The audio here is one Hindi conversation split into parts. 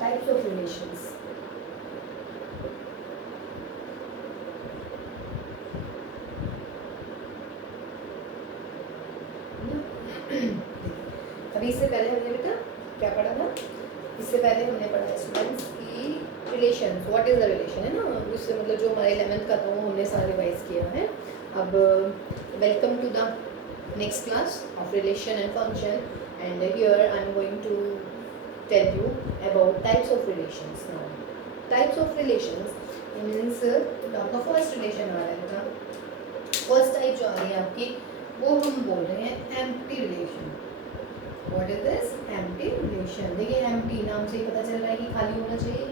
Types of relations. अभी इससे पहले हमने बेटा क्या पढ़ा था? इससे पहले हमने पढ़ा स्टूडेंट्स की relation, what is the relation, है ना? उससे मतलब जो हमारे 11th का था वो हमने सारा रिवाइज किया है। अब welcome to the next class of relation and function, and here I am going to tell you about types of relations. Now types of relations means आपका फर्स्ट रिलेशन आ रहा है बेटा, फर्स्ट टाइप जो आ रही है आपकी वो हम बोल रहे हैं empty relation. What is this? Empty relation. देखिए एम्प्टी नाम से ही पता चल रहा है कि खाली होना चाहिए,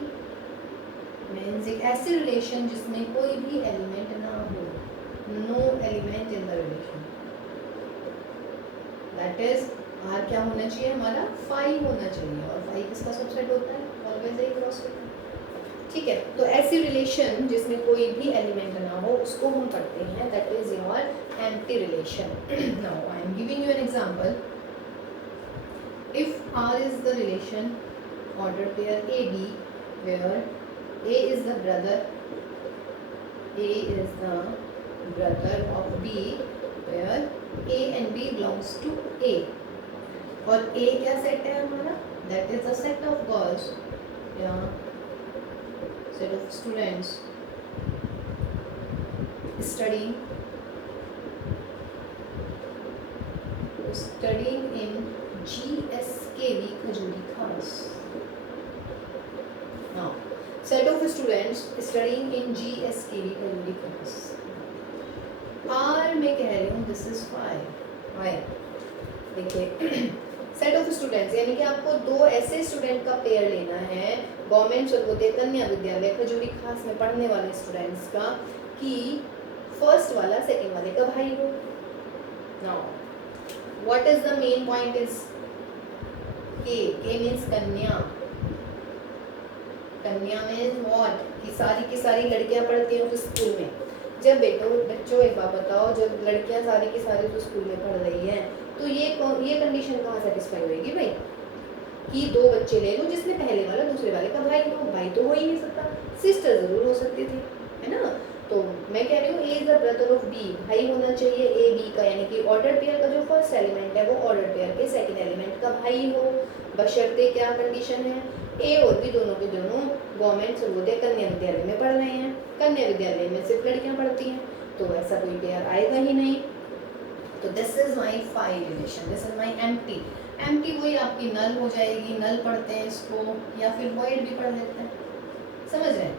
मीन्स एक ऐसी रिलेशन जिसमें कोई भी एलिमेंट ना हो, no element in the relation. That is R क्या होना चाहिए हमारा? 5 होना चाहिए, और 5 किसका सबसेट होता है? ऑलवेज ए क्रॉस होता है। ठीक है, तो ऐसी रिलेशन जिसमें कोई भी एलिमेंट ना हो उसको हम पढ़ते हैं, that is your empty relation. Now I am giving you an example. If R is the relation ordered pair AB, where A is the brother of B, where A and B belongs to A, और A क्या सेट है हमारा? That is the set of girls, yeah, set of students studying in GSKV खजूरी खास। Now, set of students studying in GSKV खजूरी खास। R में कह रही हूँ this is 5। देखिए सेट ऑफ स्टूडेंट्स यानी कि आपको दो ऐसे स्टूडेंट का पेयर लेना है गवर्नमेंट सर्वोदय कन्या विद्यालय खजूरी खास में पढ़ने वाले स्टूडेंट्स का, कि फर्स्ट वाला सेकंड वाले का भाई हो। Now what is the main point is के मीन्स कन्या। कन्या मीन्स व्हाट? कि सारी की सारी लड़कियां पढ़ती हैं उस स्कूल में। जब बच्चों एक बात बताओ, जब लड़कियां सारी की सारी उस स्कूल में पढ़ रही हैं तो ये कंडीशन कहाँ सेटिस्फाई होगी भाई? कि दो बच्चे ले लो जिसमें पहले वाला दूसरे वाले का भाई हो। भाई तो हो ही नहीं सकता, सिस्टर जरूर हो सकती थी, है ना? तो मैं कह रही हूँ A is the brother of B, भाई होना चाहिए ए बी का, यानी कि ऑर्डर पेयर का जो फर्स्ट एलिमेंट है वो ऑर्डर पेयर के सेकंड एलिमेंट का भाई हो। बशर्ते क्या कंडीशन है? ए और बी दोनों के दोनों गवर्नमेंट सर्वोदय कन्या विद्यालय में पढ़ रहे हैं। कन्या विद्यालय में सिर्फ लड़कियां पढ़ती हैं, तो ऐसा कोई पेयर आएगा ही नहीं। तो this is my 5 relation, this is my empty. Empty वही आपकी नल हो जाएगी, नल पढ़ते हैं इसको, या फिर वॉइड भी पढ़ लेते हैं, समझ रहे हैं?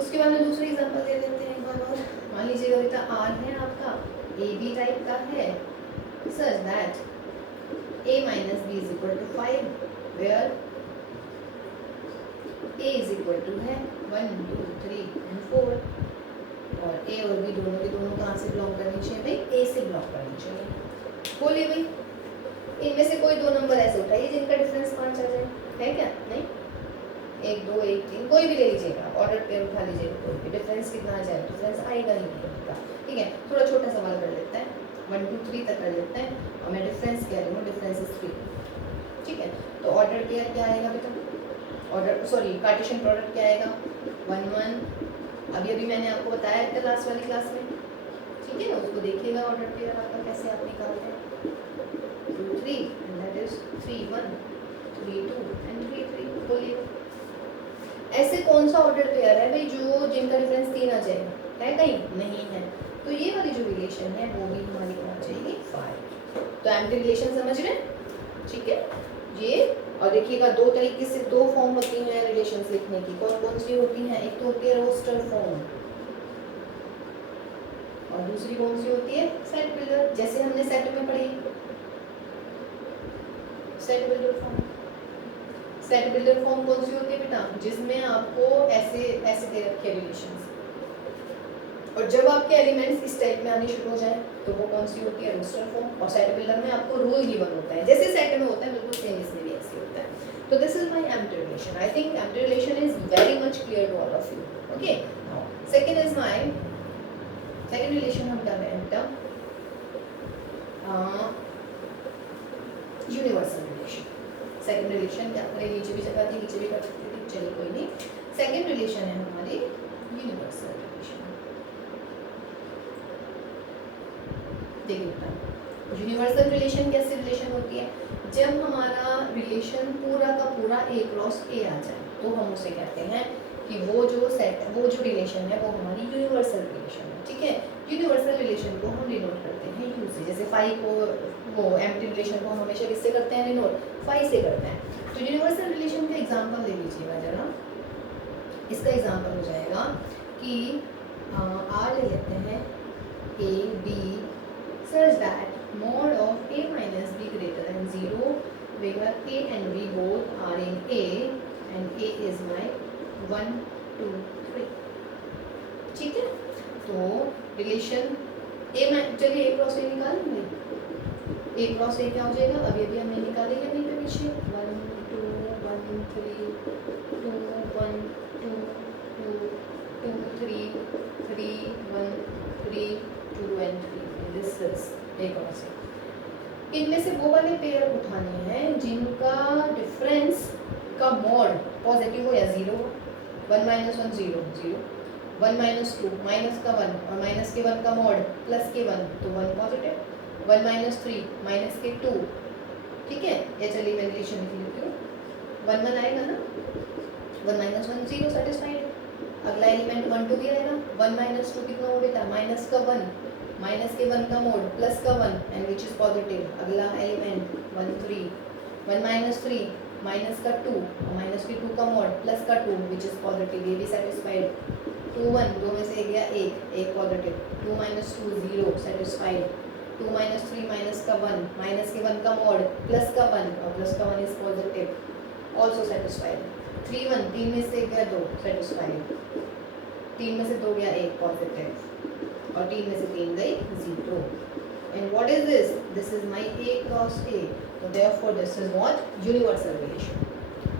उसके बाद में दूसरी एग्जांपल दे देते हैं एक बार और। मान लीजिएगा बेटा आर है आपका, ए बी टाइप का है, such that A minus B is equal to 5, where A is equal to है 1 2 3 and 4, और ए और बी दोनों के दोनों कहाँ से बिलोंग करनी चाहिए भाई? ए से बिलोंग करनी चाहिए। बोलिए भाई, इनमें से कोई दो नंबर ऐसे उठाइए जिनका डिफरेंस 5 आ जाए, है क्या? नहीं, 1 2 1 3 कोई भी ले लीजिएगा, ऑर्डर पेयर उठा लीजिएगा, कोई भी डिफरेंस कितना आ जाए? डिफरेंस आएगा ही नहीं इनका। ठीक है, थोड़ा छोटा सवाल कर लेते हैं, 1 2 3 तक कर लेते हैं, और मैं डिफरेंस कह रही हूँ, डिफरेंस इज 3। ठीक है, तो ऑर्डर पेयर क्या आएगा बेटा? कार्टेशियन प्रोडक्ट क्या आएगा? 1 1। अभी मैंने आपको बताया था लास्ट वाली क्लास में, ठीक है, उसको देखिएगा ऑर्डर पेयर आपका कैसे आप निकालते हैं। 2 3 एंड दैट इज 3 1 3 2 एंड 3 3। बोलिए ऐसे कौन सा ऑर्डर पेयर है भाई जो जिनका डिफरेंस 3 आ जाएगा? है कहीं? नहीं है। तो ये वाली जो रिलेशन है वो भी हमारी आ जाएगी 5। तो एम्प्टी रिलेशन समझ रहे हैं? ठीक है, ये और देखिएगा दो तरीके से दो फॉर्म होती हैं रिलेशंस लिखने की। कौन कौन सी होती हैं? एक तो होती है रोस्टर फॉर्म, और दूसरी कौन सी होती है? सेट बिल्डर, जैसे हमने सेट में पढ़ी set builder form. Set builder form कौन सी होती है बेटा? जिसमें आपको ऐसे ऐसे दे रखे रिलेशंस, और जब आपके एलिमेंट्स इस टाइप में आने शुरू हो जाए तो वो कौन सी होती है? Roster form. और सेट बिल्डर में आपको रूल गिवन होता है, जैसे सेट में होता है बिल्कुल सेम इसमें भी ऐसे होता है। तो this is my empty relation. I think empty relation is very much clear to all of you. Okay, now second is my second relation हम कर रहे हैं बेटा यूनिवर्सल रिलेशन। सेकंड रिलेशन क्या करें, नीचे भी जगह थी, नीचे भी कर सकते थे, चलिए कोई नहीं। सेकंड रिलेशन है हमारी यूनिवर्सल रिलेशन। देखिए यूनिवर्सल रिलेशन कैसी रिलेशन होती है, जब हमारा रिलेशन पूरा का पूरा ए क्रॉस ए आ जाए तो हम उसे कहते हैं कि वो जो सेट, वो जो रिलेशन है वो हमारी यूनिवर्सल रिलेशन है। ठीक है, यूनिवर्सल रिलेशन को हम डिनोट करते हैं यू से, जैसे फाई को, वो एम्प्टी रिलेशन को हम हमेशा किससे करते हैं डिनोट, फाई से करते हैं। तो यूनिवर्सल रिलेशन का एग्जांपल ले लीजिएगा जरा, इसका एग्जांपल हो जाएगा कि आर ले लेते हैं A B such that mod of a minus b greater than 0 where a and b both are in a and a is my 1 2 3। ठीक है, तो रिलेशन ए में, चलिए ए क्रॉस ए निकाल लेंगे। ए क्रॉस ए क्या हो जाएगा, अभी अभी हमने निकाले या नहीं पे पीछे, 1 2 1 3 2 1 2 2 2 3 3 1 3 2 and 3। This is a cross ए। इनमें से वो वाले पेयर उठाने हैं जिनका डिफरेंस का मॉड पॉजिटिव हो या जीरो हो। 1 - 1 0 0, 1 - 2 माइनस का 1 और माइनस के 1 का मॉड प्लस के 1 तो 1 पॉजिटिव, 1 - 3 माइनस के 2। ठीक है, ये चलिए मैं रिलेशन लिख लेती हूँ, 1 1 आएगा ना, 1 - 1 0 सेटिस्फाइड। अगला एलिमेंट 1 2 भी आएगा, 1 - 2 कितना हो बेटा, माइनस का 1 माइनस के 1 का मोड प्लस का 1 एंड विच इज पॉजिटिव। अगला एलिमेंट 1 3, 1 - 3 माइनस का 2 और माइनस के 2 का मोड प्लस का 2 विच इज पॉजिटिव, ये भी सेटिस्फाइड। 2 1, 2 में से एक गया एक पॉजिटिव। 2 - 2 0 सेटिस्फाइड। 2 - 3 माइनस का 1 माइनस के 1 का मोड प्लस का 1 और प्लस का 1 इज पॉजिटिव, ऑल्सो सेटिस्फाइड। 3 1, 3 में से एक गया 2 सेटिस्फाइड। 3 में से 2 गया 1 पॉजिटिव और 3 में से 3 गई 0। And what is this, this is my a cross a, so therefore this is what universal relation।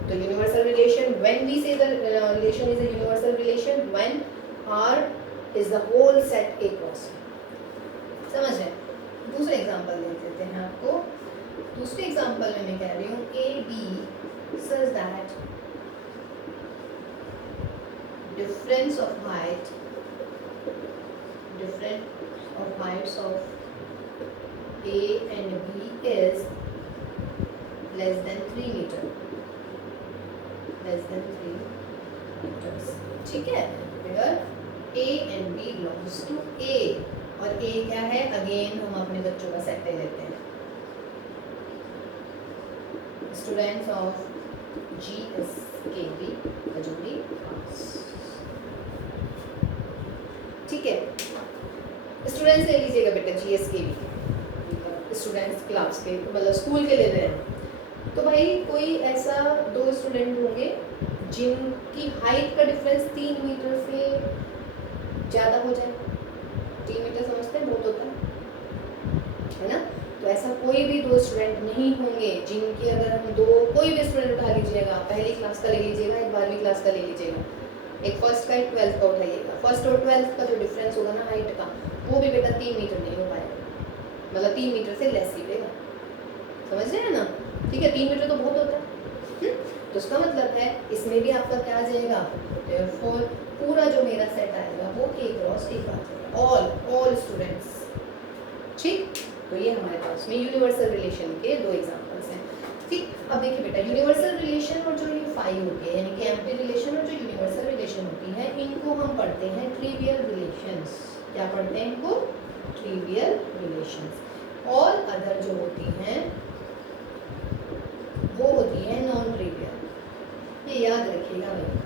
तो universal relation, when we say the relation is a universal relation when R is the whole set a cross a। समझ रहे हैं? दूसरे एग्जांपल दे देते हैं आपको। दूसरे एग्जांपल में मैं कह रही हूँ a b such that difference of heights of A and B is less than 3 meter, less than 3 meters। ठीक है, where A and B belongs to A और A क्या है, अगेन हम अपने बच्चों का सेट ले लेते हैं, students of GSKB Khajuri class. ठीक है, स्टूडेंट्स ले लीजिएगा बेटा GSKB स्टूडेंट्स क्लास के, मतलब स्कूल के ले रहे हैं। तो भाई कोई ऐसा 2 स्टूडेंट होंगे जिनकी हाइट का डिफरेंस 3 मीटर से ज़्यादा हो जाए। 3 मीटर समझते हैं, बहुत होता है ना। तो ऐसा कोई भी 2 स्टूडेंट नहीं होंगे जिनकी, अगर हम कोई भी स्टूडेंट उठा लीजिएगा, पहली क्लास का ले लीजिएगा, एक 12वीं क्लास का ले लीजिएगा, एक फर्स्ट का, एक 12th का उठाइएगा। फर्स्ट और 12th का जो डिफरेंस होगा ना हाइट का, वो भी बेटा 3 मीटर नहीं हो पाएगा, मतलब 3 मीटर से लेस ही रहेगा। समझ रहे हैं ना? ठीक है, 3 मीटर तो बहुत होता है। तो उसका मतलब है इसमें भी आपका क्या आ जाएगा, therefore पूरा जो मेरा सेट आएगा वो A क्रॉस A का आ जाएगा, ऑल स्टूडेंट्स। ठीक, तो ये हमारे पास में यूनिवर्सल रिलेशन के 2 एग्जांपल्स हैं। ठीक, अब देखिए बेटा, यूनिवर्सल रिलेशन और जो ये फाई होती है, यानी कि एम्प्टी रिलेशन और जो यूनिवर्सल रिलेशन होती है, इनको हम पढ़ते हैं ट्रिवियल रिलेशंस। क्या पढ़ते हैं इनको? Trivial relations. और अदर जो होती हैं वो होती है नॉन ट्रिवियल। ये याद रखिएगा भाई,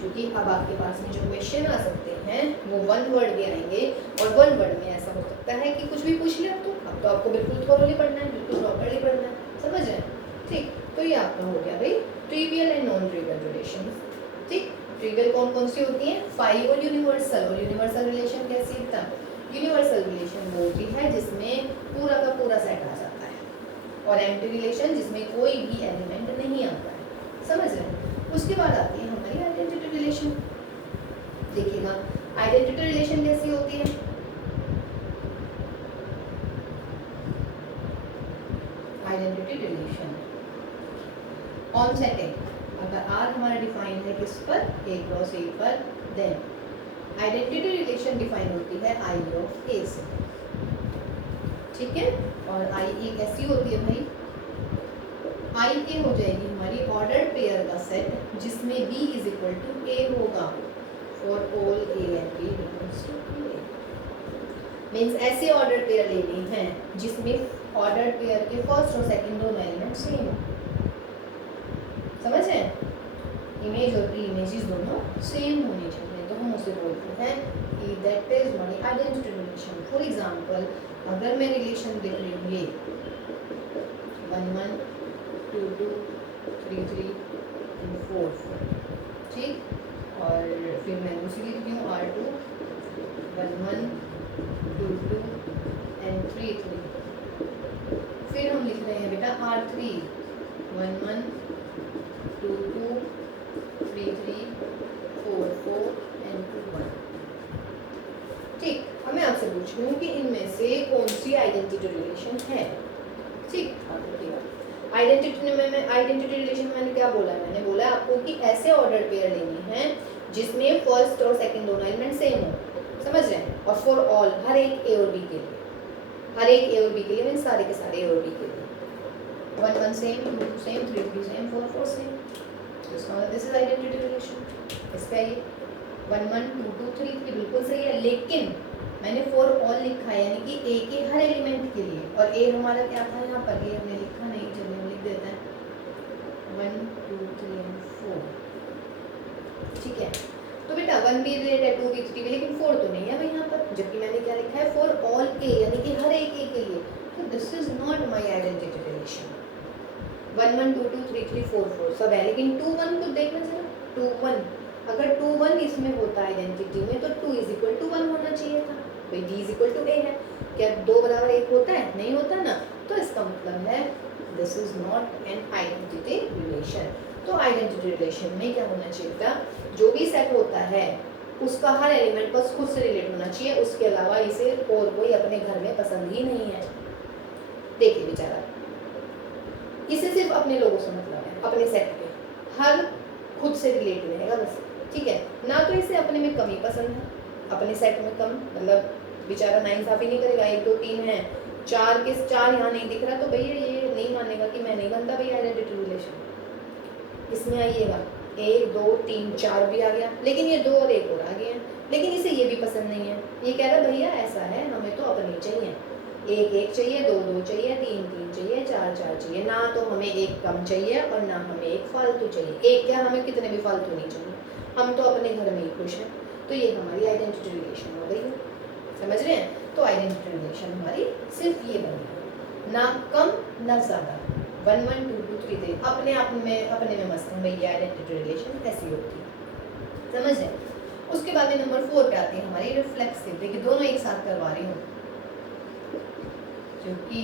क्योंकि अब आपके पास में जो क्वेश्चन आ सकते हैं वो 1 वर्ड में आएंगे, और 1 वर्ड में ऐसा हो सकता है कि कुछ भी पूछ ले। अब तो आपको बिल्कुल थोरोली पढ़ना है, बिल्कुल प्रॉपर्ली पढ़ना है, समझ रहे हैं? ठीक, तो ये आपका हो गया भाई trivial and non trivial relations. ठीक, ट्रिवियल कौन कौन सी होती हैं? फाई और यूनिवर्सल। और यूनिवर्सल रिलेशन कैसी होता है? यूनिवर्सल रिलेशन वो होती है जिसमें पूरा का पूरा सेट आ जाता है, और एम्प्टी रिलेशन जिसमें कोई भी एलिमेंट नहीं आता है। समझ रहे हैं? उसके बाद आती है हमारी आइडेंटिटी रिलेशन। देखिएगा आइडेंटिटी रिलेशन कैसी होती है? Identity relation. ऑन सेकेंड अगर आर हमारा डिफाइन है किस पर, ए क्रॉस ए पर, देन आइडेंटिटी रिलेशन डिफाइन होती है आई ऑफ ए से, ठीक है। और आई ए कैसी होती है भाई, आई ए हो जाएगी हमारी ऑर्डर्ड पेयर का सेट जिसमें B is equal to A होगा for all A and B belongs to A. Means ऐसे ऑर्डर्ड पेयर लेनी है जिसमें ऑर्डर्ड पेयर के फर्स्ट और सेकंड दोनों एलिमेंट सेम हो, समझ है, इमेज और प्री इमेजेस दोनों सेम होनी चाहिए, तो हम उसे बोलते हैं कि दैट इज हमारी आइडेंटिटी रिलेशन। फॉर एग्जांपल अगर मैं रिलेशन देख रही हूँ ये 1 1 2 2 3 3 4 4, ठीक, और फिर मैं दूसरी लिखती हूँ R2 1 1 2 2 एंड 3 3, फिर हम लिख रहे हैं बेटा R3 1 1 2 2 3 3 4 4 एंड 2 1, ठीक। अब मैं आपसे पूछ रही हूँ कि इनमें से कौन सी आइडेंटिटी रिलेशन है, ठीक। आइडेंटिटी रिलेशन मैंने क्या बोला है, मैंने बोला आपको कि ऐसे ऑर्डर पेयर लेनी है जिसमें फर्स्ट और सेकंड दोनों एलिमेंट सेम हो, समझ रहे हैं, और फॉर ऑल हर एक ए और बी के लिए, हर एक ए और बी के लिए मीन्स सारे के सारे ए और बी के लिए 1 1 same 2 2 same 3 3 same 4 4 same, this is identity relation. इसका ये 1 1 2 2 3 3 बिल्कुल सही है, लेकिन मैंने फॉर ऑल लिखा है यानी कि ए के हर एलिमेंट के लिए, और ए हमारा क्या था यहाँ पर, ये हमने लिखा नहीं, चलिए हम लिख देते हैं 1 2 3 एंड 4, ठीक है। तो बेटा 1 भी रिलेट है 2 भी 3 भी, लेकिन 4 तो नहीं है भाई यहाँ पर, जबकि मैंने क्या लिखा है फॉर ऑल ए यानी कि हर एक ए के लिए, तो this is not my identity relation. 1 1 2 2 3 3 4 4 सब है, लेकिन 2 1 को देखना जरा, 2 1 अगर 2 1 इसमें होता है आइडेंटिटी में तो 2 इज इक्वल टू 1 होना चाहिए था भाई, d is equal to a है, क्या 2 बराबर 1 होता है, नहीं होता ना, तो इसका मतलब है this is not an identity relation. तो आइडेंटिटी रिलेशन में क्या होना चाहिए था, जो भी सेट होता है उसका हर एलिमेंट बस खुद से रिलेट होना चाहिए, उसके अलावा इसे और कोई अपने घर में पसंद ही नहीं है। देखिए बेचारा, इसे सिर्फ अपने लोगों से मतलब है, अपने सेट के हर खुद से रिलेट रहेगा बस, ठीक है ना, तो इसे अपने में कमी पसंद है, अपने सेट में कम, मतलब बेचारा नाइंसाफी नहीं करेगा, 1 2 3 है, 4 के 4 यहाँ नहीं दिख रहा तो भैया ये नहीं मानेगा कि मैं नहीं बनता भाई आइडेंटिटी रिलेशन, इसमें आइएगा 1 2 3 4 भी आ गया, लेकिन ये 2 और 1 और आ गए हैं, लेकिन इसे ये भी पसंद नहीं है, ये कह रहा भैया ऐसा है हमें तो अपनी चाहिए, 1 1 चाहिए, 2 2 चाहिए, 3 3 चाहिए, 4 4 चाहिए, ना तो हमें 1 कम चाहिए और ना हमें 1 फालतू चाहिए, 1 क्या हमें कितने भी फालतू नहीं चाहिए, हम तो अपने घर में ही खुश हैं। तो ये हमारी आइडेंटिटी रिलेशन हो गई, समझ रहे हैं। तो आइडेंटिटी रिलेशन हमारी सिर्फ ये बनी, ना कम ना ज़्यादा, 1 1 2 2 3 3 अपने में मस्त है भैया, आइडेंटिटी रिलेशन ऐसी होती है, समझ रहे हैं। उसके बाद में नंबर 4 पे आती है हमारी रिफ्लेक्सिव, देखिए दोनों एक साथ करवा रही हूँ क्योंकि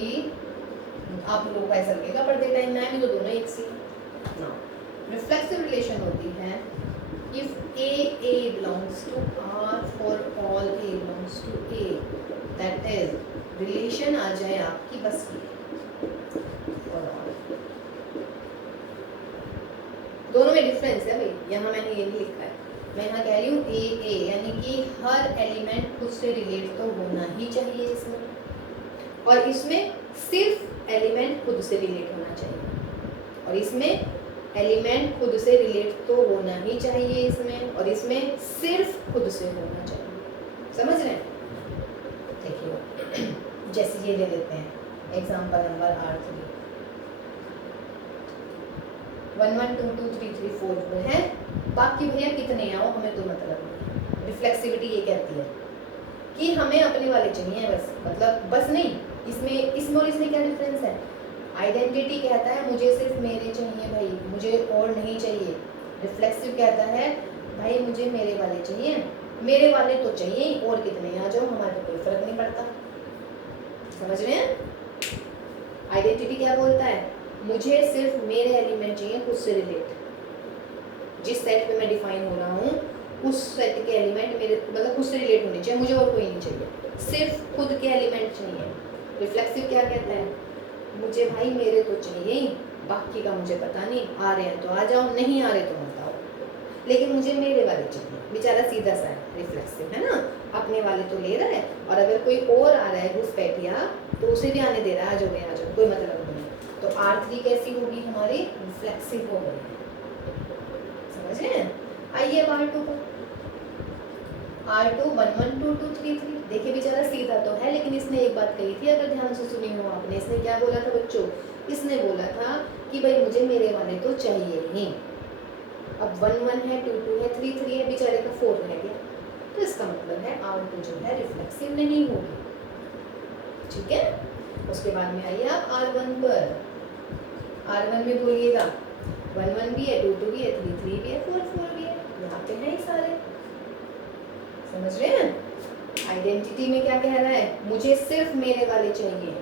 आप लोगों को ऐसा लगेगा पढ़ते टाइम में भी तो दोनों एक सी ना। रिफ्लेक्सिव रिलेशन होती है if a belongs to R for all a belongs to A, that is relation आ जाए आपकी बस की for all, दोनों में डिफरेंस है भाई, यहाँ मैंने ये नहीं लिखा है, मैं यहाँ कह रही हूँ A यानी कि हर एलिमेंट खुद से रिलेट तो होना ही चाहिए इसमें, और इसमें सिर्फ एलिमेंट खुद से रिलेट होना चाहिए, और इसमें एलिमेंट खुद से रिलेट तो होना ही चाहिए इसमें, और इसमें सिर्फ खुद से होना चाहिए, समझ रहे हैं। देखिए जैसे ये ले लेते हैं एग्जांपल नंबर R3 1 1 2 2 3 3 4 4 है, बाकी भैया कितने आओ हमें कोई मतलब नहीं। रिफ्लेक्सिविटी ये कहती है कि हमें अपने वाले चाहिए बस, मतलब बस नहीं, इसमें और इसमें क्या डिफरेंस है, आइडेंटिटी कहता है मुझे सिर्फ मेरे चाहिए भाई, मुझे और नहीं चाहिए, रिफ्लेक्सिव कहता है भाई मुझे मेरे वाले चाहिए, मेरे वाले तो चाहिए और कितने आ जाओ हमारे कोई फर्क नहीं पड़ता, समझ रहे हैं। आइडेंटिटी क्या बोलता है, मुझे सिर्फ मेरे एलिमेंट चाहिए खुद से रिलेट, जिस सेट पे मैं डिफाइन हो रहा हूँ उस सेट के एलिमेंट मेरे मतलब खुद से रिलेट होने चाहिए, मुझे और कोई नहीं चाहिए, सिर्फ खुद के एलिमेंट चाहिए। रिफ्लेक्सिव क्या कहता है, मुझे भाई मेरे तो चाहिए ही, बाकी का मुझे पता नहीं, आ रहे हैं तो आ जाओ, नहीं आ रहे तो मत आओ, लेकिन मुझे मेरे वाले चाहिए। बेचारा सीधा सा है, रिफ्लेक्सिव है ना, अपने वाले तो ले रहा है, और अगर कोई और आ रहा है घुसपैठिया तो उसे भी आने दे रहा है, आ जाओ भाई आ जाओ, कोई मतलब नहीं। तो R3 कैसी होगी हमारी, रिफ्लेक्सिव हो गई, समझ रहे हैं। आइए अब R2 को, R2 1 1 2 2 3 3। देखिए बेचारा सीधा तो है, लेकिन इसने एक बात कही थी, अगर ध्यान से सुनी हो आपने, इसने क्या बोला था बच्चों, इसने बोला था कि भाई मुझे मेरे वाले तो चाहिए ही। अब 1 1 है, 2 2 है, 3 3 है, बेचारे का 4 रह गया, तो इसका मतलब है R2 जो है रिफ्लेक्सिव नहीं होगी, ठीक है। उसके बाद में आइए आप R1 पर, R1 में बोलिएगा 1 1 भी है, 2 2 भी है, 3 3 भी है, 4 4 भी है, यहाँ पे है ही सारे, समझ रहे हैं। आइडेंटिटी में क्या कह रहा है, मुझे सिर्फ मेरे वाले चाहिए।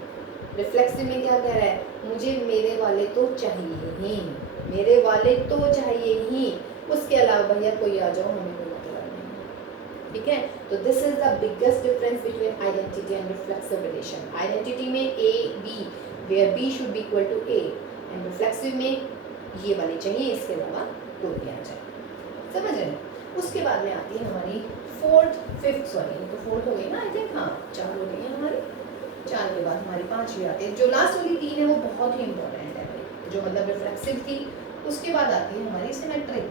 रिफ्लेक्सिव में क्या कह रहा है, मुझे मेरे वाले तो चाहिए ही, मेरे वाले तो चाहिए ही, उसके अलावा भैया कोई आ जाओ, हमें कोई मतलब नहीं, ठीक है। तो this is the biggest difference between identity and reflexive relation. Identity में A B, where B should be equal to A, and reflexive में ये वाले चाहिए, इसके अलावा कोई भी आ जाए, समझ रहे हैं। उसके बाद में आती है हमारी फोर्थ फिफ्थ, सॉरी तो फोर्थ हो गई ना, आई थिंक, हाँ 4 हो गई है हमारी, 4 के बाद हमारी 5 भी आती है। जो लास्ट वाली 3 है वो बहुत ही इंपॉर्टेंट है भाई, जो मतलब रिफ्लेक्सिव थी। उसके बाद आती है हमारी सिमेट्रिक।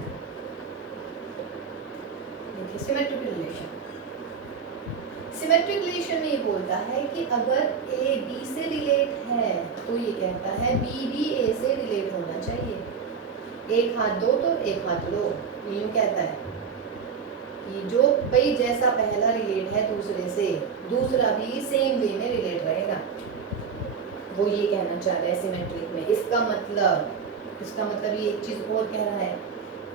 देखिए सिमेट्रिक रिलेशन, सिमेट्रिक रिलेशन में ये बोलता है कि अगर A B से रिलेट है तो ये कहता है B भी A से रिलेट होना चाहिए। एक हाथ दो तो एक हाथ लो, यूँ कहता है कि जो भाई जैसा पहला रिलेट है दूसरे से, दूसरा भी सेम वे में रिलेट रहेगा, वो ये कहना चाह रहा है सिमेट्रिक में। इसका मतलब ये एक चीज़ और कह रहा है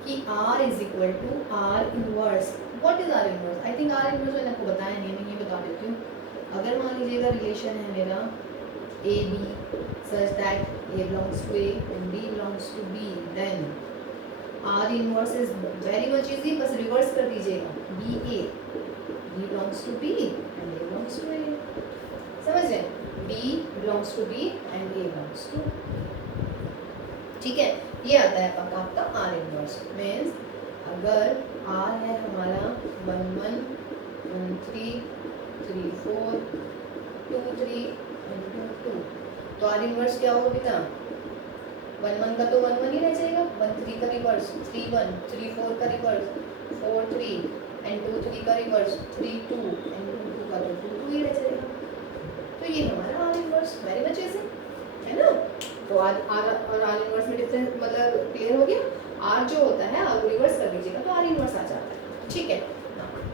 कि R is equal to R inverse. What is R inverse? I think R inverse मैंने आपको बताया नहीं, मैं ये बता देती हूँ। अगर मान लीजिएगा रिलेशन है मेरा A B such that A belongs to A and B belongs to B, then R inverse is very much easy, बस रिवर्स कर दीजिएगा, B A, B belongs to B and A belongs to A, समझ रहे हैं, B belongs to B and A belongs to, ठीक है। ये आता है आपका R इनवर्स, मीन्स अगर R है हमारा 1 1 1 3 3 4 2 3 and 2 2, तो R इनवर्स क्या होगा बेटा, 1 1 का तो 1 1 ही रह जाएगा, 1 3 का रिवर्स 3 1, 3 4 का रिवर्स 4 3 and 2 3 का रिवर्स 3 2 and 2 2 का तो 2 2 ही रह जाएगा। तो ये हमारा R inverse very much easy है ना। तो R और R इनवर्स में डिफरेंस मतलब क्लियर हो गया। R जो होता है R को रिवर्स कर दीजिएगा तो R इनवर्स आ जाता है, ठीक है।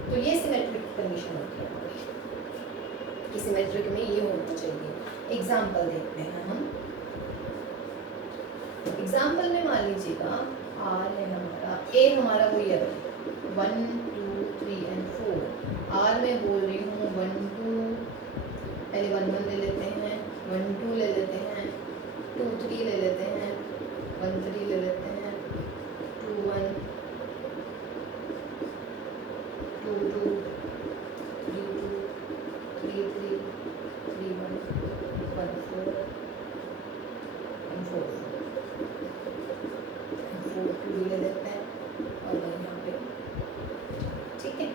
तो ये सिमेट्रिक कंडीशन होती है हमारी कि सिमेट्रिक में ये होना चाहिए। एग्जाम्पल देखते हैं हम। एग्जाम्पल में मान लीजिएगा R है हमारा, A हमारा कोई है 1 2 3 and 4, R में बोल रही हूँ 1 2, पहले 1 1 ले लेते हैं, 1 2 ले लेते हैं, 2 3 ले लेते हैं, 1 3 ले लेते हैं, 2 1 2 2 3 2 3 3 3 1 1 4 and 4 4 2 ले लेते हैं और यहाँ पे, ठीक है।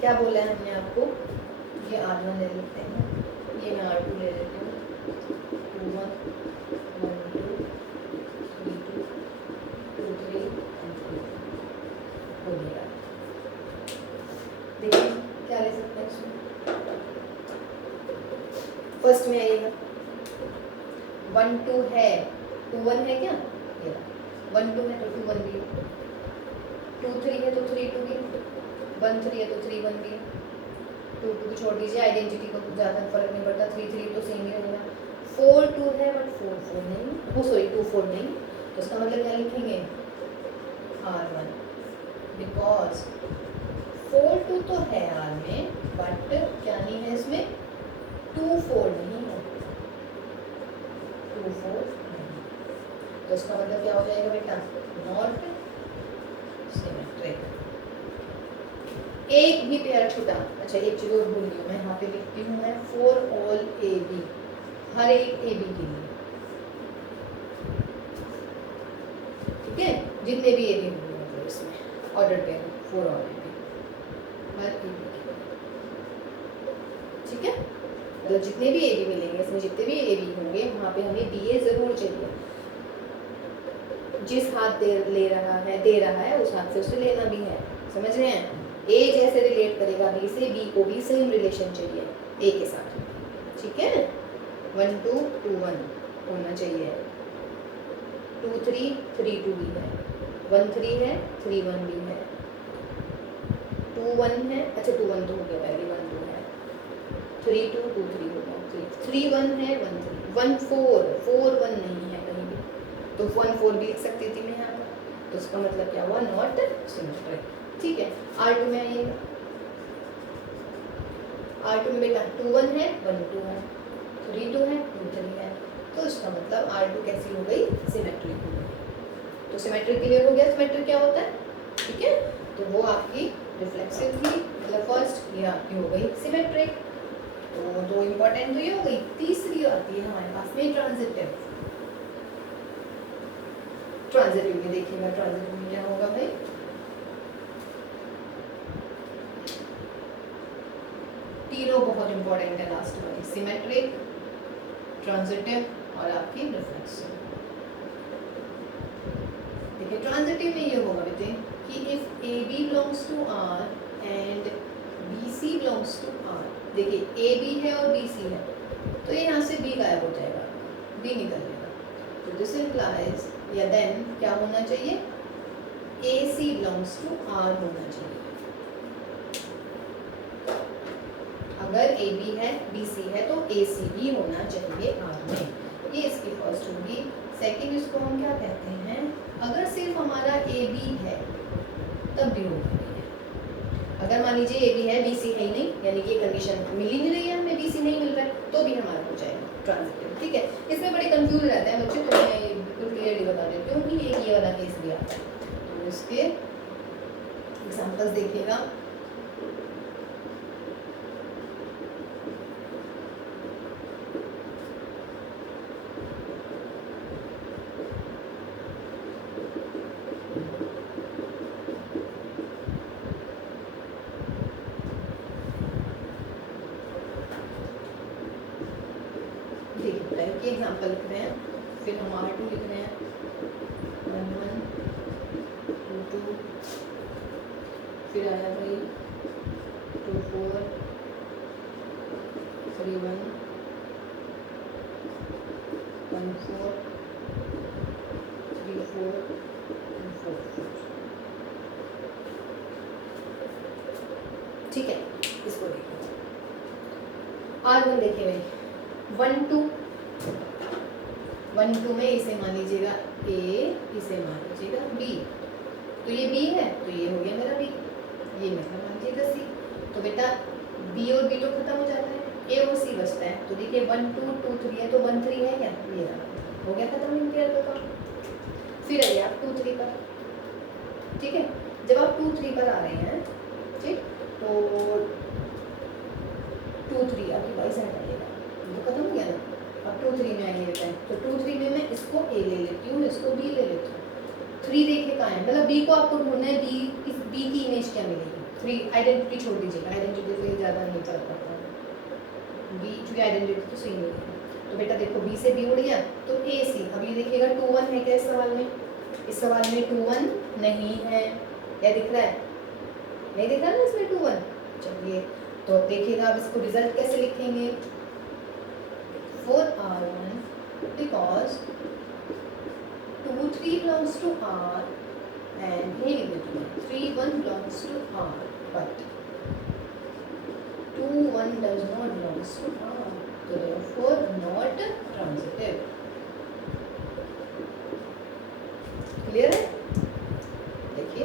क्या बोला है हमने आपको, ये R1 ले लेते हैं, ये मैं R2 ले लेती हूँ, 2 1 1 2 3 2 2 3 and 3 हो गया। देखिए क्या ले सकते हैं इसमें, फर्स्ट में आइएगा 1 2 है, 2 1 है क्या, ये 1 2 है तो 2 1 भी है, 2 3 है तो 3 2 भी है, 1 3 है तो 3 1 भी है, 2 2 छोड़ दीजिए, आइडेंटिटी को ज़्यादा फर्क नहीं पड़ता, 3 3 तो सेम ही होगा। 4 2 है बट 4 4 नहीं, वो सॉरी 2 4 नहीं, तो इसका मतलब क्या लिखेंगे R1, बिकॉज 4 2 तो है R में बट क्या नहीं है इसमें, 2 4 नहीं है, 2 4 नहीं, तो इसका मतलब क्या हो जाएगा बेटा, नॉट सिमेट्रिक। एक भी पेयर छूटा, अच्छा एक चीज और भूल गई मैं, यहाँ पे लिखती हूँ मैं 4 ऑल AB, हर एक ए बी के लिए, ठीक है, जितने भी ए बी होंगे मतलब इसमें ऑर्डर पेयर 4 और A B her A B के लिए, ठीक है, मतलब जितने भी ए बी मिलेंगे इसमें जितने भी ए बी होंगे वहाँ पे हमें बी ए जरूर चाहिए, जिस हाथ दे रहा है उस हाथ से उसे लेना भी है, समझ रहे हैं। ए जैसे रिलेट करेगा बी से, बी को भी सेम रिलेशन चाहिए ए के साथ, ठीक है। 1 2 2 1 होना चाहिए, 2 3 3 2 भी है, 1 3 है 3 1 भी है, 2 1 है, अच्छा 2 1 तो हो गया पहले, 1 2 है, 3 2 2 3 हो गया, 3 1 है 1 3 1 4 4 1 नहीं है कहीं भी, तो 1 4 भी लिख सकती थी मैं यहाँ पर, तो इसका मतलब क्या हुआ, नॉट सिमेट्रिक, ठीक है। R2 में आइएगा, R2 में बेटा 2 1 है 1 2 है, 3 2 है 2 3 है, तो इसका मतलब R2 कैसी हो गई, सिमेट्रिक हो गई। तो सिमेट्रिक क्लियर हो गया, सिमेट्रिक क्या होता है, ठीक है। तो वो आपकी रिफ्लेक्सिव थी, मतलब फर्स्ट, ये आपकी हो गई सिमेट्रिक। तो दो इंपॉर्टेंट तो ये हो गई, तीसरी आती है हमारे पास में ट्रांजिटिव। ट्रांजिटिव में देखिएगा, ट्रांजिटिव में क्या होगा भाई, तीनों बहुत इंपॉर्टेंट है लास्ट वाली, सिमेट्रिक, ट्रांजिटिव और आपकी रिफ्लेक्सिव। देखिए ट्रांजिटिव में ये होगा बेटे कि if A B belongs to R and B C belongs to R, देखिए ए बी है और बी सी है, तो ये यहाँ से बी गायब हो जाएगा, बी निकल जाएगा, तो दिस इम्प्लाइज या देन क्या होना चाहिए, ए सी बिलोंग्स टू आर होना चाहिए। अगर ए बी है बी सी है तो ए सी भी होना चाहिए आर में, ये इसकी फर्स्ट होगी। सेकंड इसको हम क्या कहते हैं, अगर सिर्फ हमारा ए बी है तब भी होगा, अगर मान लीजिए ए बी है बी सी है ही नहीं, यानी कि कंडीशन मिल ही नहीं रही है, हमें बी सी नहीं मिल रहा है, तो भी हमारा हो जाएगा ट्रांजिटिव, ठीक है। इसमें बड़े कंफ्यूज रहते हैं बच्चे, तो मैं बिल्कुल क्लियरली बता देती हूँ कि एक ये वाला केस भी आता है, तो इसके एग्जाम्पल्स देखिएगा। के एग्जांपल लिख रहे हैं, फिर हम R2 लिख रहे हैं, 1 1 2 2, फिर आया भाई 2 4 3 1 1 4 3 4 2 4, ठीक है। इसको देखो R1 देखिए भाई 1 2 1 2 में इसे मान लीजिएगा A, इसे मान लीजिएगा B, तो ये B है तो ये हो गया मेरा B, ये मेरा मान लीजिएगा C, तो बेटा B और B तो खत्म हो जाता है, A और C बचता है, तो देखिए 1 2 2 3 है तो 1 3 है क्या, ये हो गया खत्म इंटीग्रल का। फिर आइए आप 2 3 पर, ठीक है। जब आप 2 3 पर आ रहे हैं, ठीक, तो 2 3 आपकी बाई साइड आइएगा, तो खत्म हो गया ना। अब 2 3 में आएंगे बेटा, तो 2 3 में मैं इसको A ले लेती हूँ, इसको B ले लेती हूँ। 3 देखिए कहाँ है, मतलब B को आपको ढूंढना है, B की इमेज क्या मिलेगी। 3 आइडेंटिटी छोड़ दीजिएगा, आइडेंटिटी से ज़्यादा नहीं फर्क पड़ता है, B चूँकि आइडेंटिटी तो सही नहीं है, तो बेटा देखो B से B उड़ गया तो A C। अब ये देखिएगा 2 1 है क्या इस सवाल में, इस सवाल में 2 1 नहीं है, क्या दिख रहा है, नहीं दिख रहा ना इसमें 2 1। चलिए तो अब देखिएगा अब इसको रिजल्ट कैसे लिखेंगे, 4R1 because 2 3 belongs to R and 3 1 belongs to R, but 2 1 does not belongs to R, so therefore not transitive। Clear है? देखिए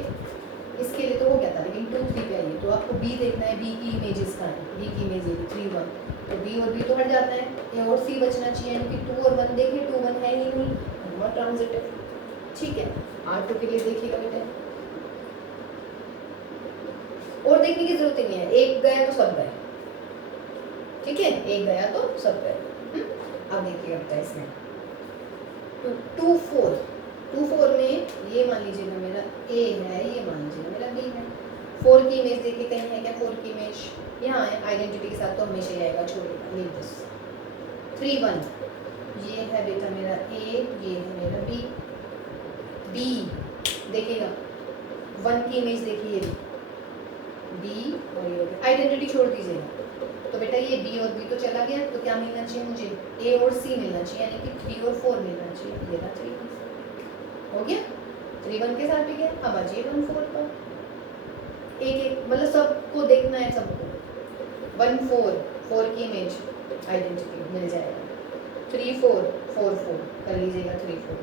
इसके लिए तो हो गया था, लेकिन 2 3 पे आइए तो आपको B देखना है, B की इमेजेस कहाँ है, B की इमेज 3 1, तो B और B तो हट जाता है, A और C बचना चाहिए, यानी कि 2 और 1 देखिए 2 1 है ही नहीं, नॉट ट्रांजिटिव, ठीक है। R2 के लिए देखिएगा बेटा, और देखने की जरूरत ही नहीं है, एक गया तो सब गए, ठीक है, एक गया तो सब गए। अब देखिए बेटा इसमें 2 4 में ये मान लीजिएगा मेरा ए है, ये मान लीजिएगा मेरा बी है। 4 की इमेज देखिए कहीं है क्या 4 की इमेज, यहाँ है आइडेंटिटी के साथ तो हमेशा ही आएगा, छोड़ेगा लीव दिस। 3 1 ये है बेटा मेरा ए, ये है मेरा बी। बी देखिएगा 1 की इमेज देखिए बी और ये आइडेंटिटी छोड़ दीजिएगा, तो बेटा ये बी और बी तो चला गया, तो क्या मिलना चाहिए मुझे ए और सी मिलना चाहिए, यानी कि 3 और 4 मिलना चाहिए। ये ना 3 हो गया, 3 1 के साथ भी गया। अब आ जाइए 1 4 पर, एक एक मतलब सबको देखना है, सबको 1 4 4 की इमेज आइडेंटिटी मिल जाएगा। 3 4 4 4 कर लीजिएगा 3 4,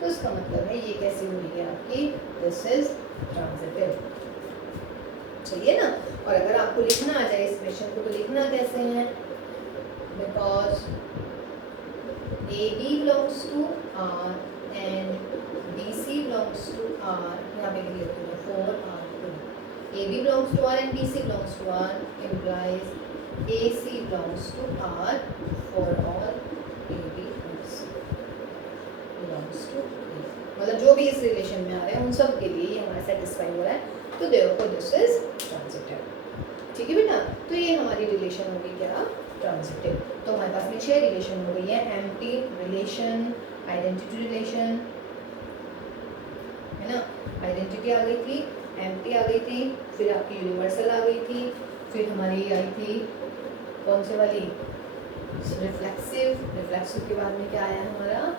तो इसका मतलब है ये कैसी हुई है आपकी, दिस इज ट्रांजिटिव। सही है ना। और अगर आपको लिखना आ जाए इस क्वेश्चन को, तो लिखना कैसे है, because A B belongs to R and B C belongs to R, यहाँ पे लिख लेते हैं 4 R 2। A B belongs to R and B C belongs to R implies A C belongs to R for all A B belongs to A, मतलब जो भी इस रिलेशन में आ रहे हैं उन सब के लिए ये हमारा सेटिस्फाई हो रहा है, तो देयरफॉर दिस इज ट्रांजिटिव। ठीक है बेटा, तो ये हमारी रिलेशन होगी क्या, ट्रांजिटिव। तो हमारे पास में 6 रिलेशन हो गई है, एम्प्टी रिलेशन, आइडेंटिटी रिलेशन, है ना, आइडेंटिटी आ गई थी, एम्प्टी आ गई थी, फिर आपकी यूनिवर्सल आ गई थी, फिर हमारी आई थी कौन से वाली, रिफ्लेक्सिव, रिफ्लेक्सिव के बाद में क्या आया हमारा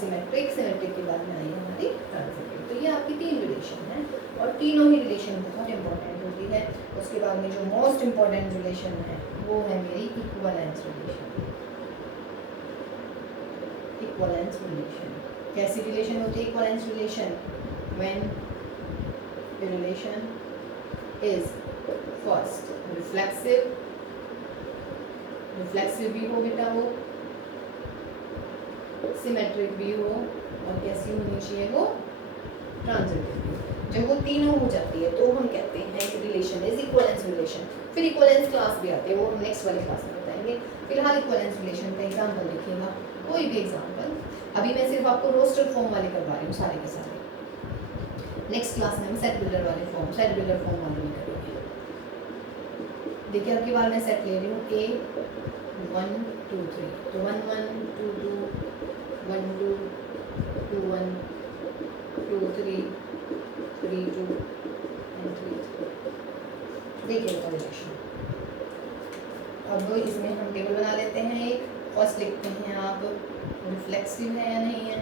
सिमेट्रिक, सिमेट्रिक के बाद में आई हमारी ट्रांजिटिव। तो ये आपकी 3 रिलेशन है, और तीनों ही रिलेशन बहुत इंपॉर्टेंट होती है। उसके बाद में जो मोस्ट इंपॉर्टेंट रिलेशन है वो है मेरी इक्विवेलेंस रिलेशन। इक्विवेलेंस रिलेशन कैसी रिलेशन होती है, equivalence relation when the relation is first reflexive, reflexive भी हो बेटा वो, सिमेट्रिक भी हो, और कैसी होनी चाहिए वो, ट्रांजिटिव। जब वो तीनों हो जाती है तो हम कहते हैं कि रिलेशन इज इक्विवेलेंस रिलेशन। फिर इक्विवेलेंस क्लास भी आते हैं, वो हम नेक्स्ट वाली क्लास में बताएंगे। फिलहाल इक्विवेलेंस रिलेशन का एग्जांपल देखिएगा, कोई भी एग्जांपल। अभी मैं सिर्फ आपको रोस्टर फॉर्म वाले करवा रही हूँ सारे के सारे, नेक्स्ट क्लास में हम सेट बिल्डर वाले फॉर्म, सेट बिल्डर फॉर्म वाले भी करेंगे। देखिए अब की बार मैं सेट ले रही हूँ ए 1 2 3, तो 1 1 2 2 1 2 2 1 2 3 3 2 and 3 3। देखिए रिलेशन, अब इसमें हम टेबल बना लेते हैं। एक फर्स्ट लिखते हैं आप, रिफ्लेक्सिव है या नहीं है,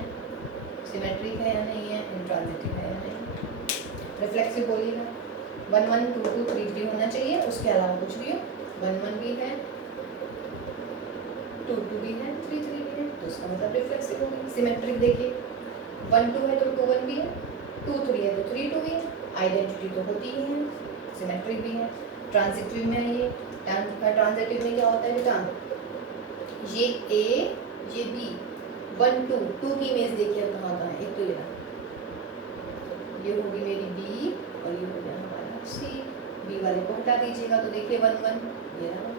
सिमेट्रिक है या नहीं है, इंट्रांजिटिव है या नहीं। रिफ्लेक्सिव बोलिएगा 1 1 2 2 3 3 होना चाहिए, उसके अलावा कुछ भी हो, 1 1 भी है, 2 2 भी है, 3 3 भी है, तो उसका मतलब रिफ्लेक्सिव होगी। सिमेट्रिक देखिए 1 2 है तो 2 1 भी है, 2 3 है तो 3 2 भी है, आइडेंटिटी तो होती ही है, सिमेट्रिक भी है। ट्रांजिटिव में आइए, ट्रांजिटिव में क्या होता है बेटा, ये ए ये बी 1 2 2 की इमेज देखिए कहाँ कहाँ है, एक तो ये होगी मेरी बी और ये हो गया हमारा सी। बी वाले को हटा दीजिएगा तो देखिए 1 1 ये रहा 1,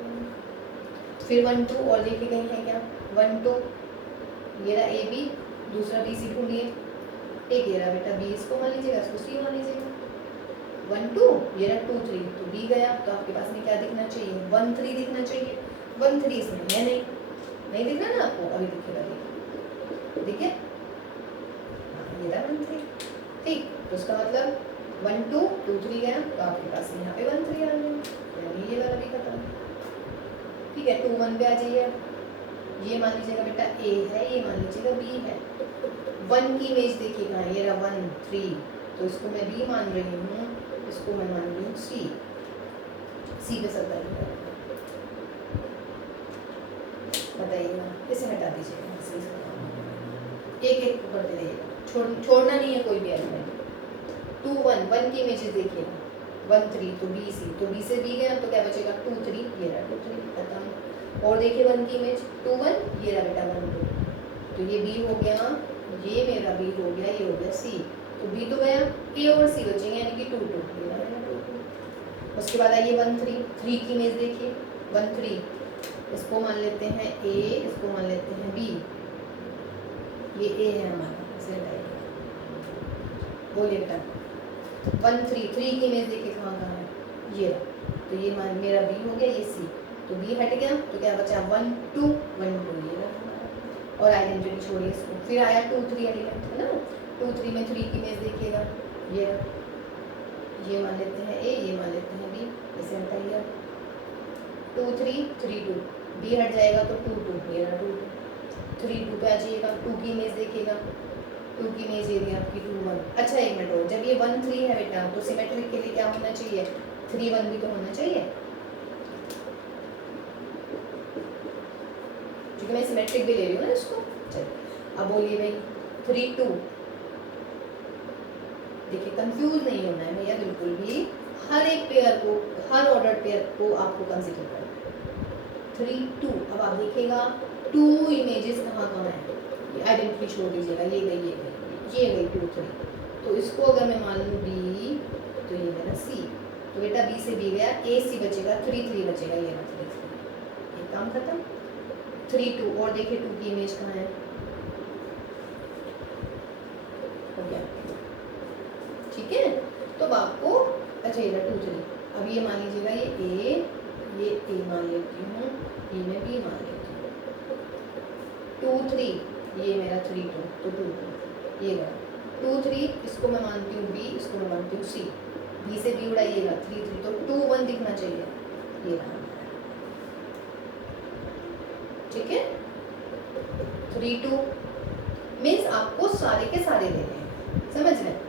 फिर 1 2 और देखिए कहीं है क्या 1 2, ये रहा ए बी, दूसरा बी सी ढूंढिए, एक ये रहा बेटा बी, इसको मान लीजिएगा, इसको सी मान लीजिएगा। 1 2 ये रहा 2 3, तो बी गया, तो आपके पास में क्या दिखना चाहिए, 1 3 दिखना चाहिए। 1 3 इसमें है नहीं दिख रहा ना आपको, अभी दिखेगा, देखिए ये रहा 1 3, ठीक। तो उसका मतलब 1 2 2 3 गया, तो आपके पास यहाँ पे 1 3 आ गया, यानी ये वाला भी खत्म। ठीक है, 2 1 पे आ जाइए, ये मान लीजिएगा बेटा ए है, ये मान लीजिएगा बी है। 1 की इमेज देखिएगा, ये रहा 1 3, तो इसको मैं बी मान रही हूँ, इसको मैं मान रही हूँ सी, सी पे सब डालिएगा, बताइएगा इसे हटा दीजिएगा, एक एक को करते रहिएगा, छोड़ना नहीं है कोई भी एलिमेंट। 2 1 1 की इमेजेस देखिएगा, 1 3 तो बी सी, तो बी से बी गया, तो क्या बचेगा 2 3, ये रहा 2 3 खत्म। और देखिए 1 की इमेज 2 1, ये रहा बेटा 1 2, तो ये बी हो गया, ये मेरा बी हो गया, ये हो गया सी, तो बी तो गया, ए और सी बचेंगे, यानी कि 2 2, ये रहा 2 2। उसके बाद आइए 1 3 3 की इमेज देखिए, 1 3 इसको मान लेते हैं ए, इसको मान लेते हैं बी, ये ए है हमारा, ऐसे हटाइए। बोलिए बेटा 1 3 3 की इमेज देखिए कहाँ कहाँ है, ये रहा। तो ये मान मेरा बी हो गया, ये सी, तो बी हट गया, तो क्या बचा 1 2 1 2, ये रहा हमारा। और आइडेंटिटी छोड़िए इसको, फिर आया 2 3 एलिमेंट है ना, 2 3 में 3 की इमेज देखिएगा, ये रहा। ये मान लेते हैं ए, ये मान लेते हैं बी, इसे हटाइए। 2 3 3 2, बी हट जाएगा तो 2 2, ये रहा 2 2, 3 2 पे आ जाइएगा, 2 की इमेज देखिएगा, 2 की इमेज ये रही आपकी 2 1। अच्छा एक मिनट और, जब ये 1 3 है बेटा तो सिमेट्रिक के लिए क्या होना चाहिए, 3 1 भी तो होना चाहिए, क्योंकि मैं सिमेट्रिक भी ले रही हूँ ना इसको। चलिए अब बोलिए भाई 3 2, देखिए कंफ्यूज नहीं होना है भैया बिल्कुल भी, हर एक पेयर को, हर ऑर्डर पेयर को आपको कंसीडर करना है। 3 2, अब आप देखिएगा 2 इमेजेस कहाँ कहाँ है, ये आइडेंटिटी छोड़ दीजिएगा, ये गई ये गई ये गई 2 3, तो इसको अगर मैं मान लूँ बी, तो ये मेरा सी, तो बेटा बी से बी गया, ए सी बचेगा, 3 3 बचेगा, ये रहा 3 3, एक काम खत्म। 3 2, और देखिए 2 की इमेज कहाँ है, हो गया, ठीक है। तो अब आपको अच्छा ये 2 3, अब ये मान लीजिएगा ये ए मान लेती हूँ, ये मैं बी मान लेती हूँ, 2 3, ये मेरा 3 2, तो 2 2, ये गया 2 3, इसको मैं मानती हूँ बी, इसको मैं मानती हूँ सी, बी से बी उड़ाइएगा 3 3, तो 2 1 दिखना चाहिए, ये रहा, ठीक है। 3 2 मीन्स आपको सारे के सारे देने हैं, समझ रहे हैं,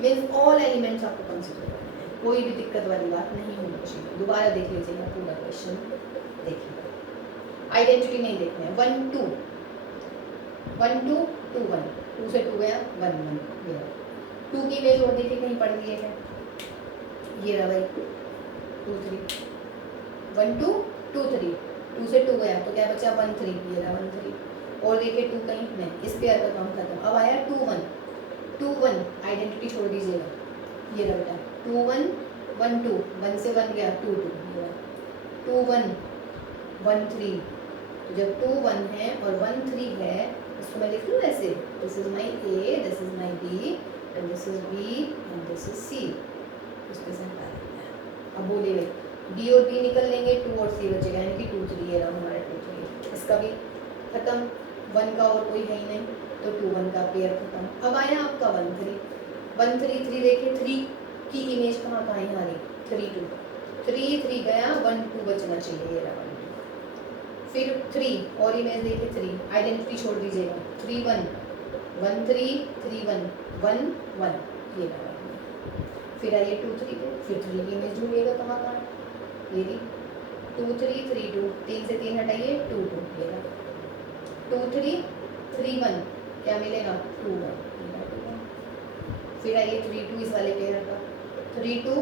मीन्स ऑल एलिमेंट्स आपको कंसीडर करना है, कोई भी दिक्कत वाली बात नहीं होनी चाहिए। दोबारा देख लीजिएगा पूरा क्वेश्चन, देखिए आइडेंटिटी नहीं देखना है। 1 2 1 2 2 1, 2 से 2 गया 1 1, ये रहा 2 की इमेज और देखिए कहीं पढ़ लिए है, ये रहा भाई 2 3, 1 2 2 3, 2 से 2 गया तो क्या बचा 1 3, ये रहा 1 3, और देखिए 2 कहीं नहीं, इस पेयर का काम खत्म। अब आया 2 1 2 1, आइडेंटिटी छोड़ दीजिएगा, ये रहा बेटा 2 1 1 2, 1 से 1 गया 2 2, ये रहा 2 1 1 3, तो जब 2 1 है और 1 3 है, इसको मैं लिख लूँ ऐसे, this is my A, this is my B, and this is B, and this is C, इसके साथ आ रहा है। अब बोलिए भाई बी और बी निकल लेंगे, 2 और सी बचेगा, यानी कि 2 3, ये रहा हमारा 2 3, इसका भी खत्म, 1 का और कोई है ही नहीं, तो 2 1 का पेयर खत्म। अब आया आपका 1 3 1 3 3, देखिए 3 की इमेज कहाँ कहाँ यहाँ रही, 3 2, 3 3 गया, 1 2 बचना चाहिए, ये रहा 1 2, फिर 3 और इमेज देखिए 3, आइडेंटिटी छोड़ दीजिएगा, 3 1 1 3 3 1 1 1, ये रहा, फिर आइए 2 3 पे, फिर 3 की इमेज ढूंढिएगा कहाँ कहाँ, ये रही 2 3 3 2, 3 से 3 हटाइए 2 2, ये रहा 2 3 3 1, क्या मिलेगा 2 1, फिर आइए 3 2 इस वाले पेयर का, 3 2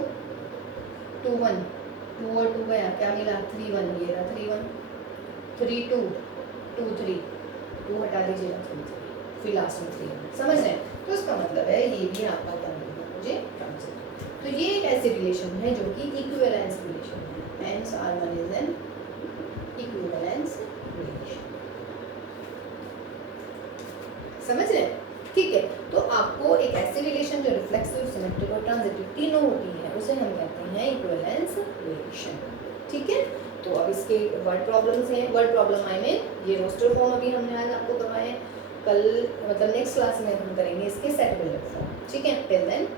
2 1, 2 और 2 गया, क्या मिला 3 1, ये रहा 3 1, 3 2 2 3, 2 हटा दीजिएगा 3 3, फिर लास्ट में 3 1, समझ रहे हैं। तो इसका मतलब है ये भी आपका करना है मुझे ट्रांसलेट। तो ये एक ऐसी रिलेशन है जो कि इक्विवेलेंस रिलेशन है, hence R1 is an equivalence relation, समझ रहे हैं, ठीक है। तो आपको एक ऐसी रिलेशन जो रिफ्लेक्सिव, सिमेट्रिक और ट्रांजिटिव तीनों होती है, उसे हम कहते हैं इक्विवेलेंस रिलेशन, ठीक है। तो अब इसके वर्ड प्रॉब्लम्स हैं, वर्ड प्रॉब्लम आई मीन ये रोस्टर फॉर्म अभी हमने आज आपको करवाए हैं, कल मतलब नेक्स्ट क्लास में हम करेंगे इसके सेट बिल्डर फॉर्म, ठीक है। Till then